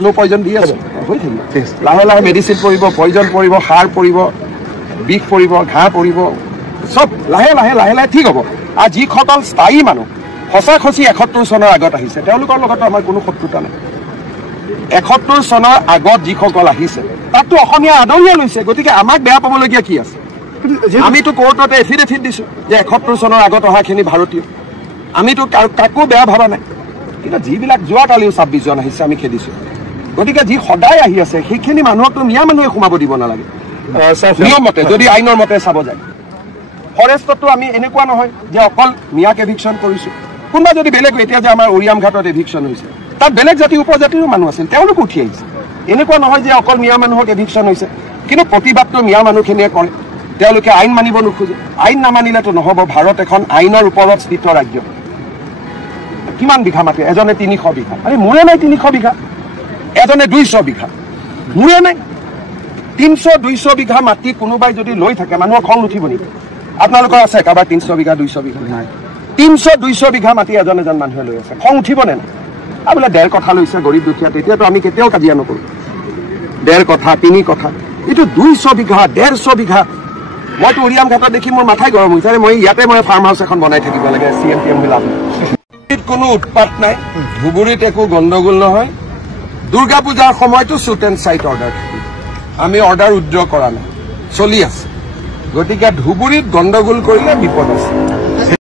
slow poison দি আছো হৈ থাকিব লাহে লাহে মেডিচিন পৰিব পয়জন পৰিব সাৰ পৰিব বিষ পৰিব ঘাঁহ পৰিব সব লাহে লাহে লাহে লাহে ঠিক হ'ব আৰু যিসকল স্থায়ী মানুহ সঁচা খচি ৭১ চনৰ আগত আহিছে তেওঁলোকৰ লগত আমাৰ কোনো শত্ৰুতা নাই ৭১ চনৰ আগত যিসকল আহিছে তাকতো অসমীয়া আদৰণীয় লৈছে গতিকে আমাক বেয়া পাবলগীয়া কি আছে আমিতো কোৰ্টতে এফিডেভিট দিছো যে ৭১ চনৰ আগত অহাখিনি ভাৰতীয় আমিতো কাকো বেয়া ভাবা নাই কিন্তু যিবিলাক যোৱাকালিও ২৬ জন আহিছে আমি খেদিছো গতিকে যি সদায় আহি আছে সেইখিনি মানুহকতো মিয়া মানুহে সোমাব দিব নালাগে নিয়ম মতে যদি আইনৰ মতে চাব যায় ফৰেষ্টতো আমি এনেকুৱা নহয় যে অকল মিয়াক এভিকশ্যন কৰিছো কোনোবা যদি বেলেগ এতিয়া যে আমাৰ উৰিয়াম ঘাটত এভিকশ্যন হৈছে তাত বেলেগ জাতি উপজাতিৰো মানুহ আছিল তেওঁলোক উঠি আহিছে এনেকুৱা নহয় যে অকল মিয়া মানুহক এভিকশ্যন হৈছে কিন্তু প্ৰতিবাদটো মিয়া মানুহখিনিয়ে কৰে তেওঁলোকে আইন মানিব নোখোজে আইন নামানিলেতো নহ'ব ভাৰত এখন আইনৰ ওপৰত স্থিত ৰাজ্য কিমান বিঘা মাটি এজনে ৩০০ বিঘা আৰে মোৰে নাই ৩০০ বিঘা এজনে ২০০ বিঘা মোৰে নাই ৩০০-২০০ বিঘা মাটি কোনোবাই যদি লৈ থাকে মানুহৰ খং উঠিব নেকি আপোনালোকৰ আছে কাৰোবাৰ ৩০০ বিঘা ২০০ বিঘা নাই ৩০০-২০০ বিঘা মাটি এজন মানুহে লৈ আছে খং উঠিব নে নাই আৰু বোলে ১.৫ কথা লৈছে গৰীব দুখীয়া তেতিয়াতো আমি কেতিয়াও কাজিয়া নকৰোঁ ১.৫ কথা ৩ কথা এইটো ২০০ বিঘা ১৫০ বিঘা মইতো উৰিয়াম ঘাটত দেখি মোৰ মাথাই গৰম হৈছে মই ইয়াতে মই ফাৰ্ম হাউচ এখন বনাই থাকিব লাগে CM লাভ কোনো উৎপাত নাই ধুবুৰীত একো গণ্ডগোল নহয় দুৰ্গা পূজাৰ সময়তো শ্বুট এণ্ড চাইট অৰ্ডাৰ থাকিব আমি অৰ্ডাৰ উইথড্ৰ কৰা নাই চলি আছে গতিকে ধুবুৰীত গণ্ডগোল কৰিলে বিপদ আছে